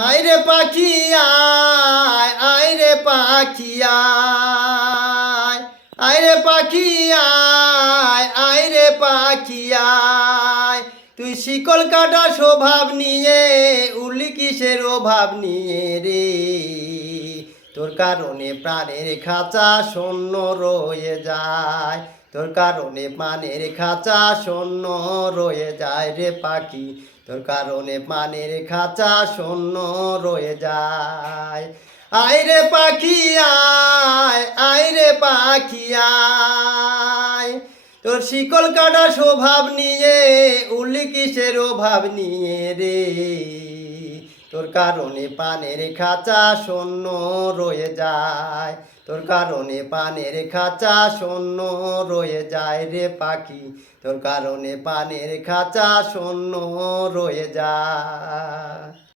আয় রে পাখি আয়, আয় রে পাখি আয়, আয় রে পাখি আয়, আয় রে পাখি আয়। তুই শিকল কাটা স্বভাব নিয়ে উড়লি কিসের অভাব নিয়ে রে? তোর কারণে প্রাণের খাঁচা শূন্য রয়ে যায়, তোর কারণে প্রাণের খাঁচা শূন্য রয়ে যায় রে পাখি, তোর কারণে প্রাণের খাঁচা শূন্য রয়ে যায়। আয় রে পাখি আয়, আয় রে পাখি আয়, তোর শিকল কাটা স্বভাব নিয়ে উড়লি কিসের অভাব নিয়ে রে? তোর কারণে পানের খাঁচা শূন্য রয়ে যায়, তোর কারণে পানের খাঁচা শূন্য রয়ে যায় রে পাখি, তোর কারণে পানের খাঁচা শূন্য রয়ে যায়।